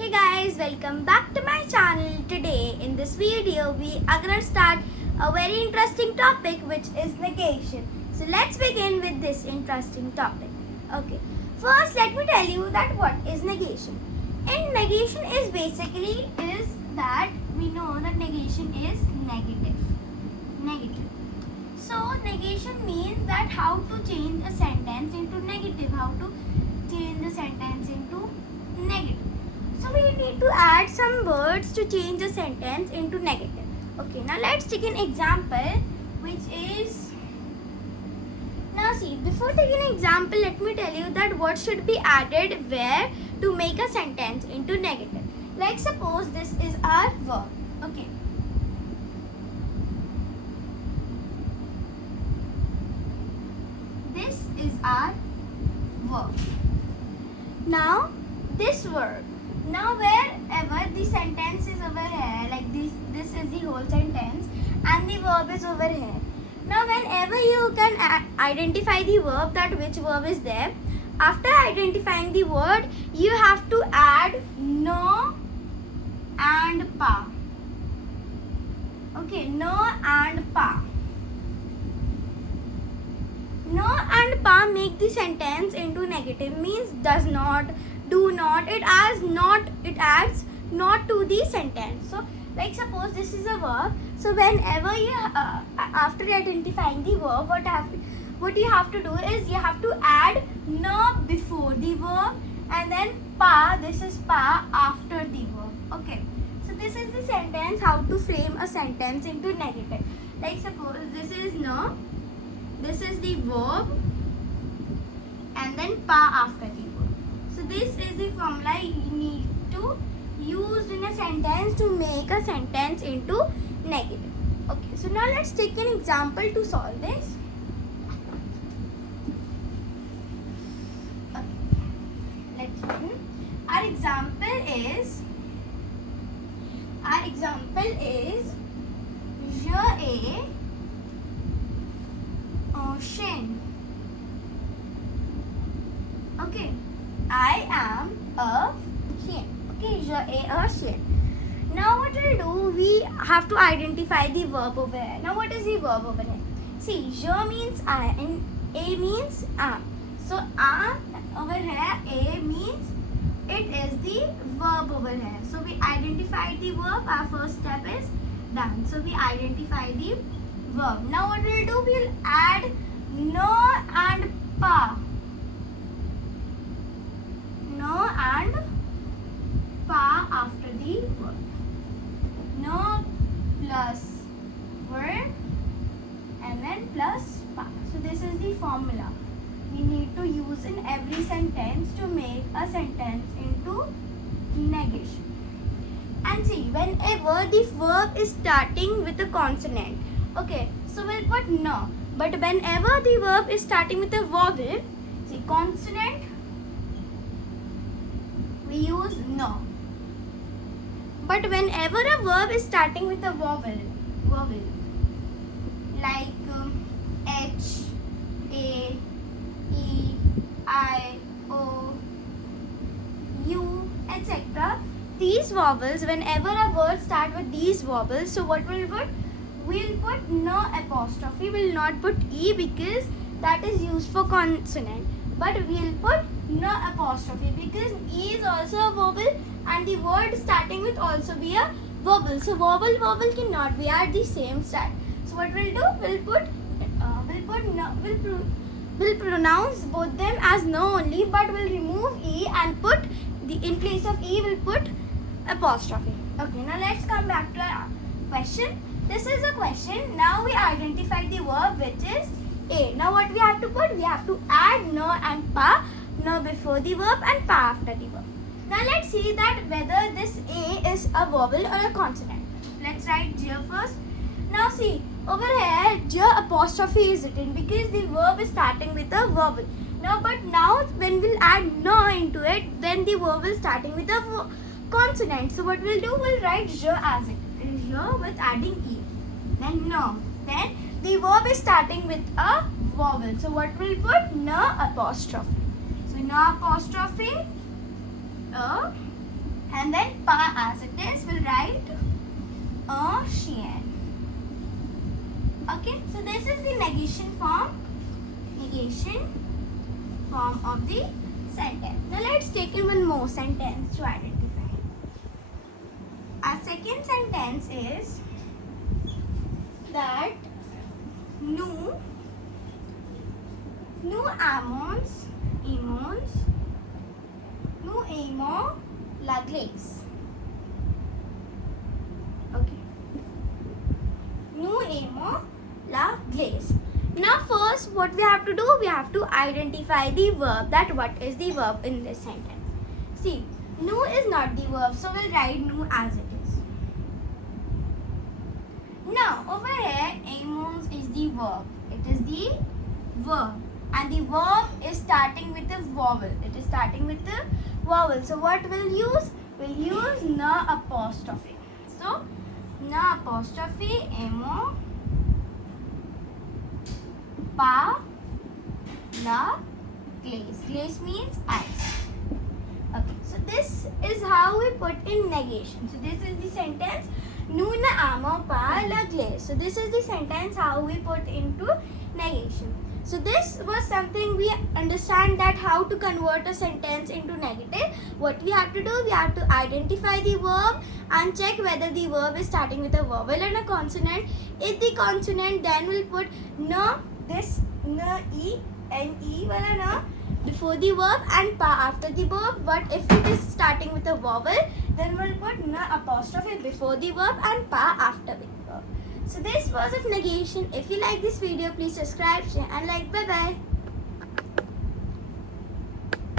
Hey guys, welcome back to my channel. Today in this video we are gonna start a very interesting topic, which is negation. So let's begin with this interesting topic. Okay, first let me tell you that what is negation. And negation is basically is that we know that negation is negative. So negation means that how to change a sentence into negative, how to change the sentence into negative. So we need to add some words to change a sentence into negative. Okay, now let's take an example, which is, now see, before taking an example, let me tell you that what should be added where to make a sentence into negative. Like suppose this is our verb. Okay. This is our verb. Now this verb. Now wherever the sentence is over here, like this is the whole sentence and the verb is over here. Now whenever you can identify the verb, that which verb is there, after identifying the word, you have to add no and pa. Okay, no and pa. No and pa make the sentence into negative, means does not, do not. It adds not to the sentence. So like suppose this is a verb. So whenever you after identifying the verb, what you have to do is you have to add no before the verb and then pa, this is pa after the verb. Okay. So this is the sentence, how to frame a sentence into negative. Like suppose this is no, this is the verb and then pa after the verb. So this is the formula you need to use in a sentence to make a sentence into negative. Okay, so now let's take an example to solve this. Okay, let's begin. Our example is je ai ocean. Okay, I am a chien. Okay, je ai a chien. Now what we'll do, we have to identify the verb over here. Now what is the verb over here? See, je means I and a means am. So am over here, a means it is the verb over here. So we identified the verb, our first step is done. So we identify the verb. Now what we'll do, we'll add no and pa. No and pa after the verb. No plus verb and then plus pa. So this is the formula we need to use in every sentence to make a sentence into negation. And see, whenever the verb is starting with a consonant, okay, so we'll put no. But whenever the verb is starting with a vowel, see, consonant, we use no. But whenever a verb is starting with a vowel like H, A, E, I, O, U, etc. These vowels, whenever a word starts with these vowels, so what we'll put? We'll put no apostrophe, we'll not put E because that is used for consonant. But we'll put no apostrophe because E is also a vowel and the word starting with also be a vowel. So vowel cannot be at the same start. So what we'll do? We'll pronounce both them as no only, but we'll remove E and put in place of E we'll put apostrophe. Okay, now let's come back to our question. This is a question. Now we identified the verb, which is a. Now what we have to put? We have to add no and pa, no before the verb and pa after the verb. Now let's see that whether this a is a vowel or a consonant. Let's write je first. Now see, over here je apostrophe is written because the verb is starting with a vowel. Now when we'll add no into it, then the verb is starting with a consonant. So what we'll do, we'll write je as it. Je with adding e. Then no. Then the verb is starting with a vowel. So what we'll put? No apostrophe. So no apostrophe, a And then pa as it is, we'll write ocean. Okay, so this is the negation form of the sentence. Now let's take in one more sentence to identify. Our second sentence is that nous aimons la glace. Okay. Nous aimons la glace. Now first what we have to do, we have to identify the verb, that what is the verb in this sentence. See, nous is not the verb, so we'll write nous as it is. Now over here, aimons is the verb. It is the verb. And the verb is starting with a vowel. It is starting with a vowel. So what we'll use? We'll use na apostrophe. So na apostrophe aimons pa la glace. Glace means ice. Okay, so this is how we put in negation. So this is the sentence nous aimons pas la glace. So this is the sentence how we put into negation. So this was something we understand, that how to convert a sentence into negative. What we have to do, we have to identify the verb and check whether the verb is starting with a vowel and a consonant. If the consonant, then we'll put na, this na, e, ne wala na before the verb and pa after the verb. But if it is starting with a vowel, then we'll put na apostrophe before the verb and pa after the verb. So this was of negation. If you like this video, please subscribe, share and like. Bye bye.